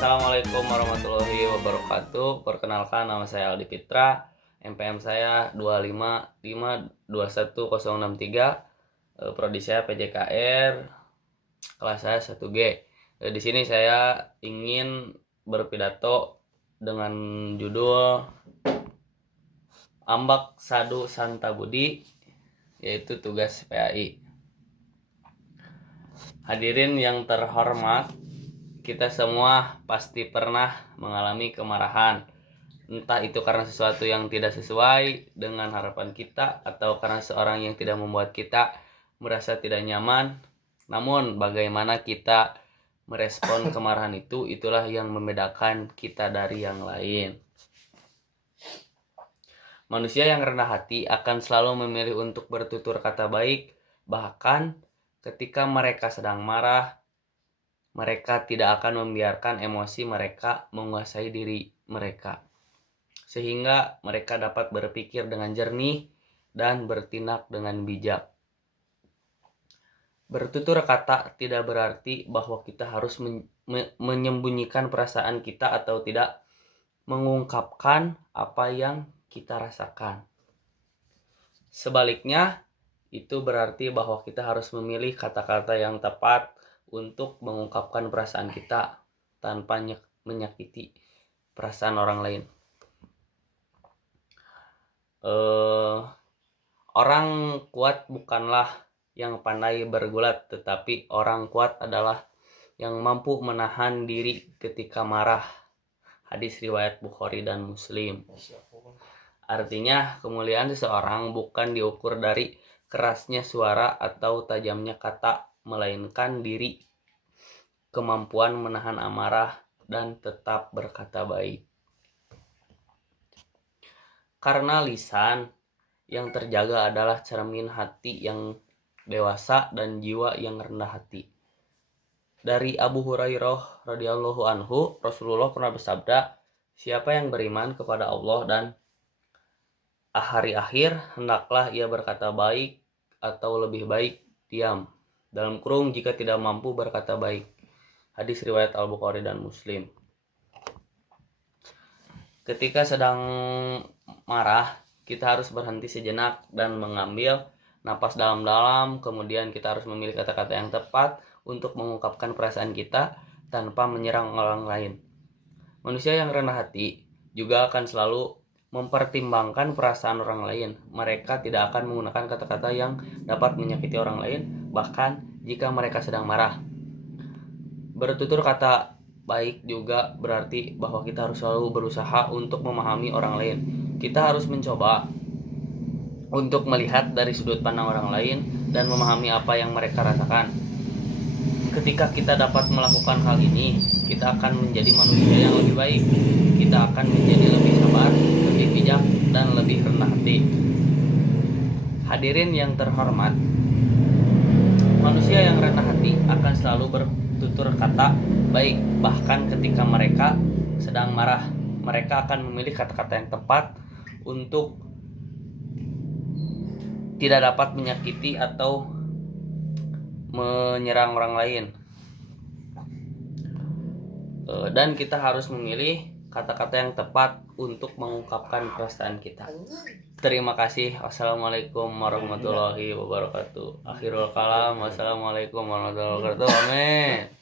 Assalamualaikum warahmatullahi wabarakatuh. Perkenalkan, nama saya Aldi Fitra. NPM saya 255521063. Prodi saya PJKR. Kelas saya 1G. Di sini saya ingin berpidato dengan judul Ambak Sadu Santa Budi, yaitu tugas PAI. Hadirin yang terhormat, kita semua pasti pernah mengalami kemarahan. Entah itu karena sesuatu yang tidak sesuai dengan harapan kita atau karena seorang yang tidak membuat kita merasa tidak nyaman. Namun bagaimana kita merespon kemarahan itu, itulah yang membedakan kita dari yang lain. Manusia yang rendah hati akan selalu memilih untuk bertutur kata baik, bahkan ketika mereka sedang marah. Mereka tidak akan membiarkan emosi mereka menguasai diri mereka, sehingga mereka dapat berpikir dengan jernih dan bertindak dengan bijak. Bertutur kata tidak berarti bahwa kita harus menyembunyikan perasaan kita atau tidak mengungkapkan apa yang kita rasakan. Sebaliknya, itu berarti bahwa kita harus memilih kata-kata yang tepat untuk mengungkapkan perasaan kita tanpa menyakiti perasaan orang lain. Orang kuat bukanlah yang pandai bergulat, tetapi orang kuat adalah yang mampu menahan diri ketika marah. Hadis riwayat Bukhari dan Muslim. Artinya, kemuliaan seseorang bukan diukur dari kerasnya suara atau tajamnya kata, melainkan diri kemampuan menahan amarah dan tetap berkata baik. Karena lisan yang terjaga adalah cermin hati yang dewasa dan jiwa yang rendah hati. Dari Abu Hurairah radhiyallahu anhu, Rasulullah pernah bersabda, siapa yang beriman kepada Allah dan hari akhir, hendaklah ia berkata baik atau lebih baik diam. Dalam kurung jika tidak mampu berkata baik. Hadis riwayat Al-Bukhari dan Muslim. Ketika sedang marah, kita harus berhenti sejenak dan mengambil napas dalam-dalam. Kemudian kita harus memilih kata-kata yang tepat untuk mengungkapkan perasaan kita tanpa menyerang orang lain. Manusia yang rendah hati juga akan selalu mempertimbangkan perasaan orang lain. Mereka tidak akan menggunakan kata-kata yang dapat menyakiti orang lain, bahkan jika mereka sedang marah. Bertutur kata baik juga berarti bahwa kita harus selalu berusaha untuk memahami orang lain. Kita harus mencoba untuk melihat dari sudut pandang orang lain dan memahami apa yang mereka rasakan. Ketika kita dapat melakukan hal ini, kita akan menjadi manusia yang lebih baik. Kita akan menjadi lebih sabar, lebih bijak, dan lebih rendah hati. Hadirin yang terhormat, manusia yang rendah hati akan selalu bertutur kata baik, bahkan ketika mereka sedang marah. Mereka akan memilih kata-kata yang tepat untuk tidak dapat menyakiti atau menyerang orang lain. Dan kita harus memilih kata-kata yang tepat untuk mengungkapkan perasaan kita. Terima kasih. Wassalamualaikum warahmatullahi wabarakatuh. Akhirul kalam. Wassalamualaikum warahmatullahi wabarakatuh. Amin.